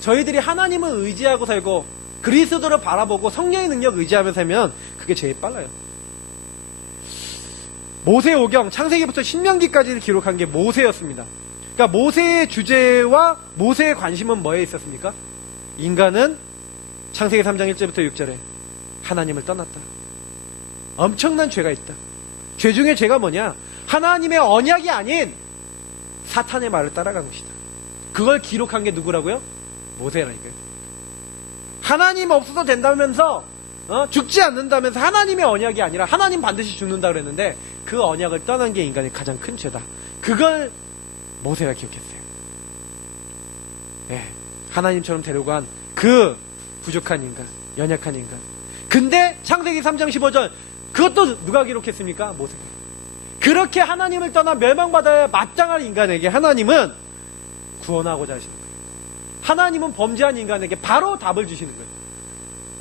저희들이 하나님을 의지하고 살고 그리스도를 바라보고 성령의 능력 의지하며 살면 그게 제일 빨라요. 모세오경, 창세기부터 신명기까지를 기록한 게 모세였습니다. 그러니까 모세의 주제와 모세의 관심은 뭐에 있었습니까? 인간은 창세기 3장 1절부터 6절에 하나님을 떠났다. 엄청난 죄가 있다. 죄 중에 죄가 뭐냐? 하나님의 언약이 아닌 사탄의 말을 따라간 것이다. 그걸 기록한 게 누구라고요? 모세라니까요. 하나님 없어도 된다면서 죽지 않는다면서 하나님의 언약이 아니라 하나님 반드시 죽는다 그랬는데 그 언약을 떠난 게 인간의 가장 큰 죄다. 그걸 모세가 기억했어요. 네, 하나님처럼 되려고 한 그 부족한 인간, 연약한 인간. 근데 창세기 3장 15절 그것도 누가 기록했습니까? 모세가. 그렇게 하나님을 떠나 멸망받아야 마땅한 인간에게 하나님은 구원하고자 하시는 거예요. 하나님은 범죄한 인간에게 바로 답을 주시는 거예요.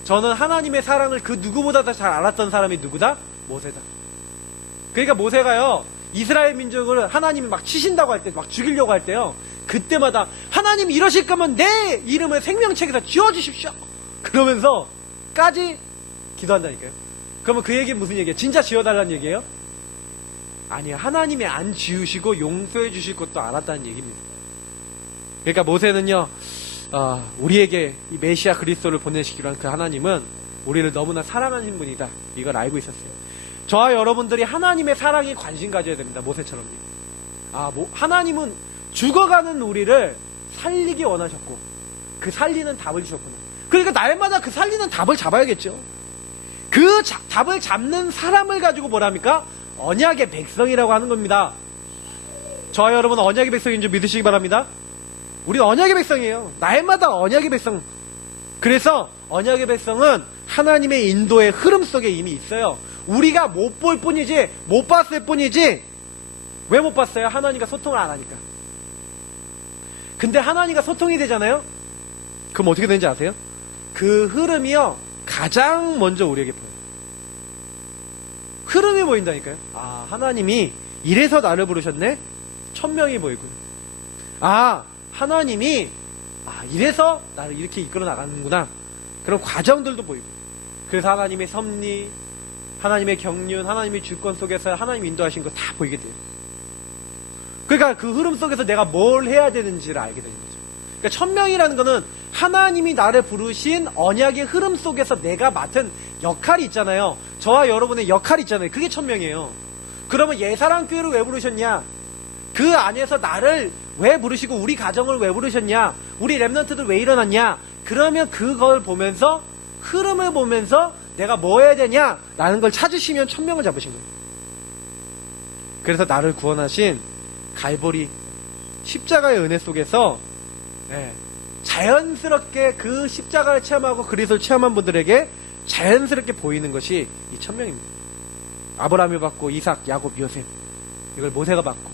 저는 하나님의 사랑을 그 누구보다 잘 알았던 사람이 누구다? 모세다. 그러니까 모세가요, 이스라엘 민족을 하나님이 막 치신다고 할 때, 막 죽이려고 할 때요, 그때마다 하나님 이러실 거면 내 이름을 생명책에서 지워주십시오. 그러면서까지 기도한다니까요. 그러면 그 얘기는 무슨 얘기예요? 진짜 지워달라는 얘기예요? 아니요. 하나님이 안 지우시고 용서해 주실 것도 알았다는 얘기입니다. 그러니까 모세는요, 우리에게 이 메시아 그리스도를 보내시기로 한 그 하나님은 우리를 너무나 사랑하는 분이다. 이걸 알고 있었어요. 저와 여러분들이 하나님의 사랑에 관심 가져야 됩니다. 모세처럼요. 하나님은 죽어가는 우리를 살리기 원하셨고 그 살리는 답을 주셨구나. 그러니까 날마다 그 살리는 답을 잡아야겠죠. 그 답을 잡는 사람을 가지고 뭐랍니까? 언약의 백성이라고 하는 겁니다. 저와 여러분 언약의 백성인 줄 믿으시기 바랍니다. 우리 언약의 백성이에요. 날마다 언약의 백성. 그래서 언약의 백성은 하나님의 인도의 흐름 속에 이미 있어요. 우리가 못 볼 뿐이지, 못 봤을 뿐이지. 왜 못 봤어요? 하나님과 소통을 안 하니까. 근데 하나님과 소통이 되잖아요? 그럼 어떻게 되는지 아세요? 그 흐름이요, 가장 먼저 우리에게 보여요. 흐름이 보인다니까요. 하나님이 이래서 나를 부르셨네? 천명이 보이고요. 하나님이 이래서 나를 이렇게 이끌어 나가는구나. 그런 과정들도 보이고. 그래서 하나님의 섭리, 하나님의 경륜, 하나님의 주권 속에서 하나님 인도하신 거 다 보이게 돼요. 그러니까 그 흐름 속에서 내가 뭘 해야 되는지를 알게 되는 거죠. 그러니까 천명이라는 거는 하나님이 나를 부르신 언약의 흐름 속에서 내가 맡은 역할이 있잖아요. 저와 여러분의 역할이 있잖아요. 그게 천명이에요. 그러면 예사랑교회를 왜 부르셨냐? 그 안에서 나를 왜 부르시고 우리 가정을 왜 부르셨냐? 우리 랩런트들 왜 일어났냐? 그러면 그걸 보면서 흐름을 보면서 내가 뭐 해야 되냐? 라는 걸 찾으시면 천명을 잡으신 거예요. 그래서 나를 구원하신 갈보리 십자가의 은혜 속에서 자연스럽게 그 십자가를 체험하고 그리스도를 체험한 분들에게 자연스럽게 보이는 것이 이 천명입니다. 아브라함이 받고 이삭, 야곱, 요셉, 이걸 모세가 받고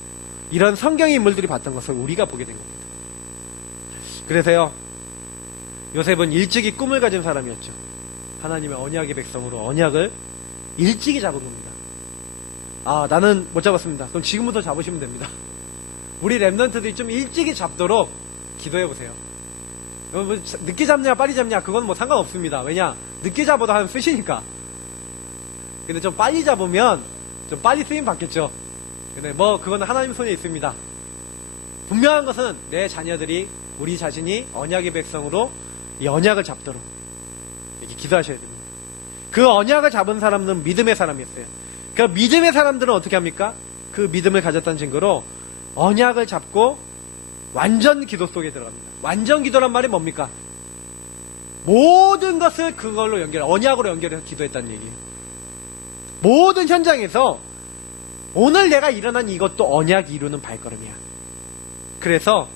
이런 성경의 인물들이 봤던 것을 우리가 보게 된 겁니다. 그래서요, 요셉은 일찍이 꿈을 가진 사람이었죠. 하나님의 언약의 백성으로 언약을 일찍이 잡은 겁니다. 나는 못 잡았습니다. 그럼 지금부터 잡으시면 됩니다. 우리 랩런트들이 좀 일찍이 잡도록 기도해보세요. 뭐 늦게 잡냐 빨리 잡냐 그건 뭐 상관없습니다. 왜냐 늦게 잡아도 하나님 쓰시니까. 근데 좀 빨리 잡으면 좀 빨리 쓰임 받겠죠. 근데 뭐 그거는 하나님 손에 있습니다. 분명한 것은 내 자녀들이 우리 자신이 언약의 백성으로 이 언약을 잡도록 이렇게 기도하셔야 됩니다. 그 언약을 잡은 사람은 믿음의 사람이었어요. 그 믿음의 사람들은 어떻게 합니까? 그 믿음을 가졌다는 증거로 언약을 잡고 완전 기도 속에 들어갑니다. 완전 기도란 말이 뭡니까? 모든 것을 그걸로 언약으로 연결해서 기도했다는 얘기예요. 모든 현장에서 오늘 내가 일어난 이것도 언약이 이루는 발걸음이야. 그래서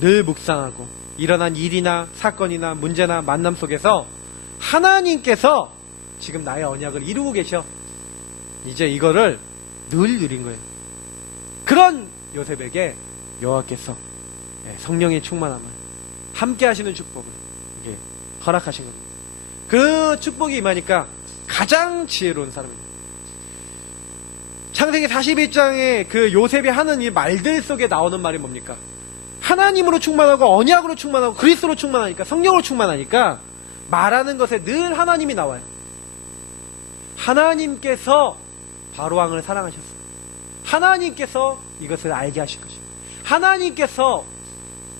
늘 묵상하고 일어난 일이나 사건이나 문제나 만남 속에서 하나님께서 지금 나의 언약을 이루고 계셔. 이제 이거를 늘 누린 거예요. 그런 요셉에게 여호와께서 성령의 충만함을 함께 하시는 축복을 이게 허락하신 겁니다. 그 축복이 임하니까 가장 지혜로운 사람입니다. 창세기 41장에 그 요셉이 하는 이 말들 속에 나오는 말이 뭡니까? 하나님으로 충만하고 언약으로 충만하고 그리스도로 충만하니까 성령으로 충만하니까 말하는 것에 늘 하나님이 나와요. 하나님께서 바로왕을 사랑하셨어요. 하나님께서 이것을 알게 하실 것입니다. 하나님께서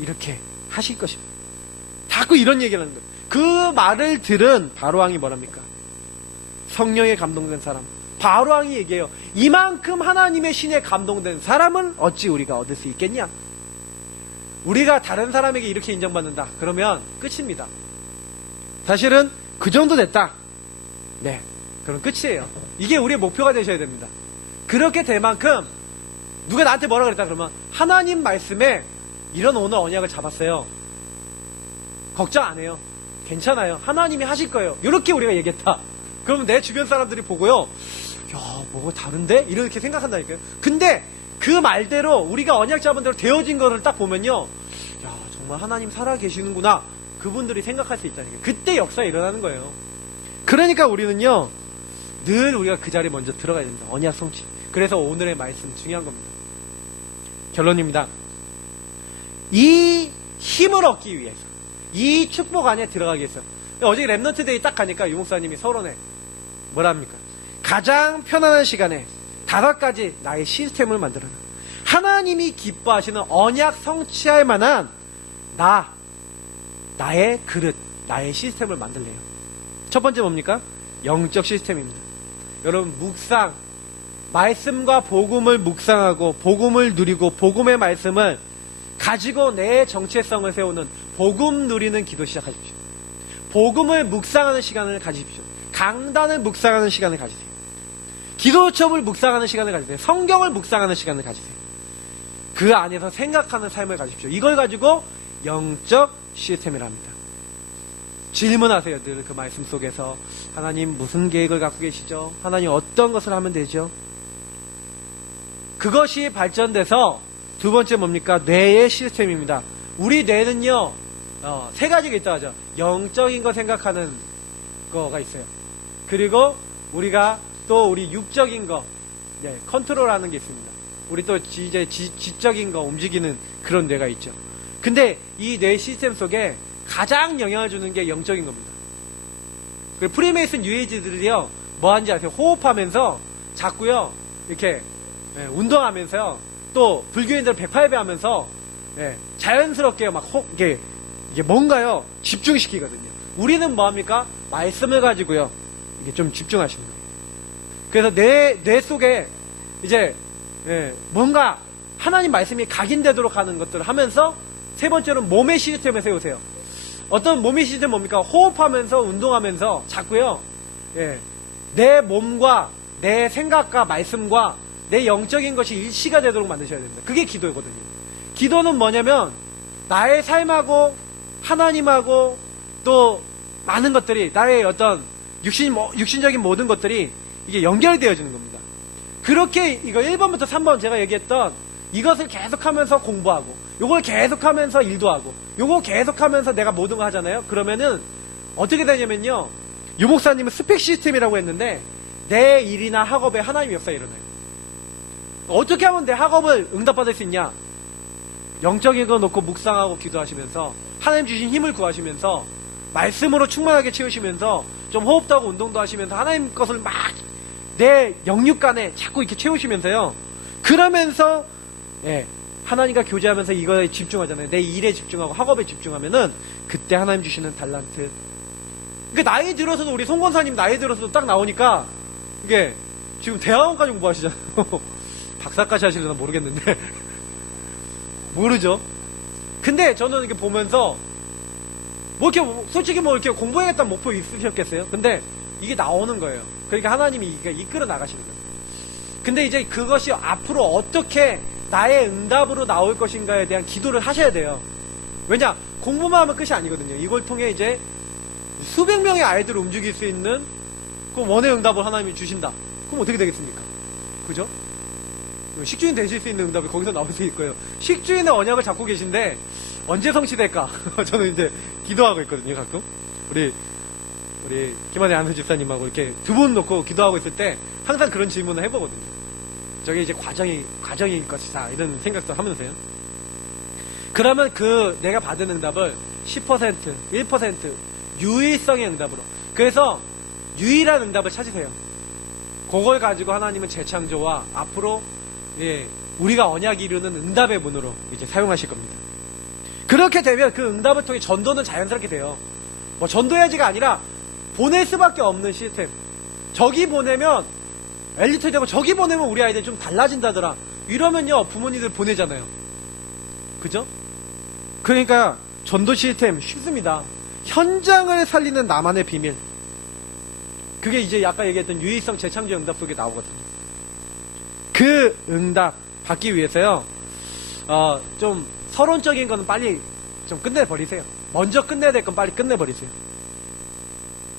이렇게 하실 것입니다. 자꾸 이런 얘기를 하는 거예요. 그 말을 들은 바로왕이 뭐랍니까? 성령에 감동된 사람. 바로왕이 얘기해요. 이만큼 하나님의 신에 감동된 사람을 어찌 우리가 얻을 수 있겠냐? 우리가 다른 사람에게 이렇게 인정받는다. 그러면 끝입니다. 사실은 그 정도 됐다. 네, 그럼 끝이에요. 이게 우리의 목표가 되셔야 됩니다. 그렇게 될 만큼 누가 나한테 뭐라 그랬다 그러면 하나님 말씀에 이런 오늘 언약을 잡았어요. 걱정 안 해요. 괜찮아요. 하나님이 하실 거예요. 이렇게 우리가 얘기했다. 그러면 내 주변 사람들이 보고요. 야, 뭐가 다른데? 이렇게 생각한다니까요. 근데 그 말대로 우리가 언약 잡은 대로 되어진 거를 딱 보면요. 야, 정말 하나님 살아 계시는구나. 그분들이 생각할 수 있다니까요. 그때 역사가 일어나는 거예요. 그러니까 우리는요. 늘 우리가 그 자리에 먼저 들어가야 됩니다. 언약 성취. 그래서 오늘의 말씀 중요한 겁니다. 결론입니다. 이 힘을 얻기 위해서 이 축복 안에 들어가기 위해서 어제 랩넌트 데이 딱 가니까 유목사님이 서론에 뭐라 합니까? 가장 편안한 시간에 5가지 나의 시스템을 만들어라. 하나님이 기뻐하시는 언약 성취할 만한 나의 그릇, 나의 시스템을 만들래요. 첫 번째 뭡니까? 영적 시스템입니다. 여러분 묵상, 말씀과 복음을 묵상하고 복음을 누리고 복음의 말씀을 가지고 내 정체성을 세우는 복음 누리는 기도 시작하십시오. 복음을 묵상하는 시간을 가지십시오. 강단을 묵상하는 시간을 가지세요. 기도첩을 묵상하는 시간을 가지세요. 성경을 묵상하는 시간을 가지세요. 그 안에서 생각하는 삶을 가지십시오. 이걸 가지고 영적 시스템이랍니다. 질문하세요. 늘 그 말씀 속에서 하나님 무슨 계획을 갖고 계시죠? 하나님 어떤 것을 하면 되죠? 그것이 발전돼서 두 번째 뭡니까? 뇌의 시스템입니다. 우리 뇌는요 3가지가 있다고 하죠. 영적인 거 생각하는 거가 있어요. 그리고 우리가 또 우리 육적인 거 컨트롤하는 게 있습니다. 우리 또 이제 지적인 거 움직이는 그런 뇌가 있죠. 근데 이 뇌 시스템 속에 가장 영향을 주는 게 영적인 겁니다. 그 프리메이슨 유해지들이요 뭐 하는지 아세요? 호흡하면서 자꾸요 이렇게 운동하면서요 또 불교인들 108배 하면서 자연스럽게 막 이게 뭔가요 집중시키거든요. 우리는 뭐 합니까? 말씀을 가지고요 이게 좀 집중하시는 거예요. 그래서 뇌 속에 이제 뭔가 하나님 말씀이 각인되도록 하는 것들을 하면서 세 번째로는 몸의 시스템을 세우세요. 어떤 몸의 시스템 뭡니까? 호흡하면서 운동하면서 자꾸요 내 몸과 내 생각과 말씀과 내 영적인 것이 일치가 되도록 만드셔야 됩니다. 그게 기도거든요. 기도는 뭐냐면 나의 삶하고 하나님하고 또 많은 것들이 나의 어떤 육신적인 모든 것들이 이게 연결되어지는 겁니다. 그렇게 이거 1번부터 3번 제가 얘기했던 이것을 계속하면서 공부하고 요걸 계속하면서 일도 하고 요거 계속하면서 내가 모든 거 하잖아요. 그러면은 어떻게 되냐면요 유목사님은 스펙 시스템이라고 했는데 내 일이나 학업에 하나님의 역사가 일어나요. 어떻게 하면 내 학업을 응답받을 수 있냐? 영적인 거 놓고 묵상하고 기도하시면서 하나님 주신 힘을 구하시면서 말씀으로 충만하게 채우시면서 좀 호흡도 하고 운동도 하시면서 하나님 것을 막 내 영육간에 자꾸 이렇게 채우시면서요. 그러면서 예, 하나님과 교제하면서 이거에 집중하잖아요. 내 일에 집중하고 학업에 집중하면은 그때 하나님 주시는 달란트. 그러니까 나이 들어서도 우리 송 권사님 나이 들어서도 딱 나오니까 이게 지금 대학원까지 공부하시잖아요. 박사까지 하시려나 모르겠는데 모르죠. 근데 저는 이렇게 보면서 뭐 이렇게 솔직히 뭐 이렇게 공부해야겠다는 목표 있으셨겠어요? 근데 이게 나오는 거예요. 그러니까 하나님이 이끌어 나가시는 거예요. 근데 이제 그것이 앞으로 어떻게 나의 응답으로 나올 것인가에 대한 기도를 하셔야 돼요. 왜냐? 공부만 하면 끝이 아니거든요. 이걸 통해 이제 수백 명의 아이들을 움직일 수 있는 그 원의 응답을 하나님이 주신다. 그럼 어떻게 되겠습니까? 그죠? 식주인 되실 수 있는 응답이 거기서 나올 수 있고요. 식주인의 언약을 잡고 계신데 언제 성취될까? 저는 이제 기도하고 있거든요, 가끔. 우리 김한혜 안수 집사님하고 이렇게 두 분 놓고 기도하고 있을 때 항상 그런 질문을 해보거든요. 저게 이제 과정일 것이다. 이런 생각도 하면서요. 그러면 그 내가 받은 응답을 10%, 1% 유일성의 응답으로. 그래서 유일한 응답을 찾으세요. 그걸 가지고 하나님은 재창조와 앞으로 우리가 언약이 이루는 응답의 문으로 이제 사용하실 겁니다. 그렇게 되면 그 응답을 통해 전도는 자연스럽게 돼요. 뭐 전도해야지가 아니라 보낼 수밖에 없는 시스템. 저기 보내면 엘리트 되고 저기 보내면 우리 아이들 좀 달라진다더라. 이러면요 부모님들 보내잖아요. 그죠? 그러니까 전도 시스템 쉽습니다. 현장을 살리는 나만의 비밀. 그게 이제 아까 얘기했던 유의성 재창조 응답 속에 나오거든요. 그 응답 받기 위해서요. 좀 서론적인 거는 빨리 좀 끝내버리세요. 먼저 끝내야 될 건 빨리 끝내버리세요.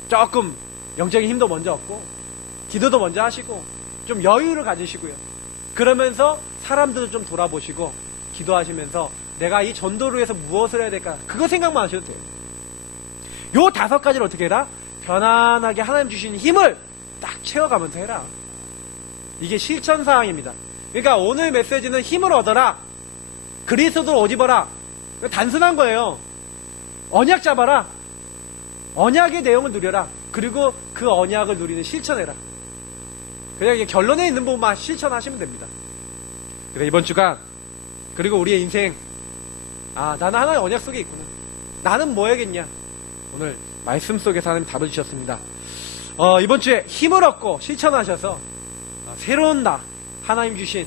조금 영적인 힘도 먼저 얻고 기도도 먼저 하시고 좀 여유를 가지시고요. 그러면서 사람들을 좀 돌아보시고 기도하시면서 내가 이 전도를 위해서 무엇을 해야 될까? 그거 생각만 하셔도 돼요. 요 5가지를 어떻게 해라? 편안하게 하나님 주신 힘을 딱 채워가면서 해라. 이게 실천사항입니다. 그러니까 오늘 메시지는 힘을 얻어라. 그리스도로 옷 입어라. 단순한 거예요. 언약 잡아라. 언약의 내용을 누려라. 그리고 그 언약을 누리는 실천해라. 그냥 이게 결론에 있는 부분만 실천하시면 됩니다. 그래서 이번 주간 그리고 우리의 인생 나는 하나의 언약 속에 있구나. 나는 뭐 해야겠냐. 오늘 말씀 속에서 하나님 답을 주셨습니다. 이번 주에 힘을 얻고 실천하셔서 새로운 나 하나님 주신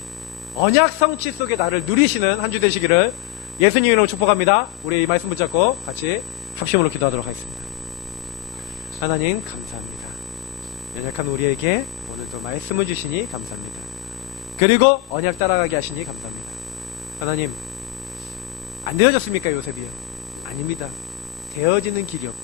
언약 성취 속의 나를 누리시는 한 주 되시기를 예수님 이름으로 축복합니다. 우리 이 말씀 붙잡고 같이 합심으로 기도하도록 하겠습니다. 하나님 감사합니다. 연약한 우리에게 오늘도 말씀을 주시니 감사합니다. 그리고 언약 따라가게 하시니 감사합니다. 하나님 안 되어졌습니까 요셉이요? 아닙니다. 되어지는 길이 없고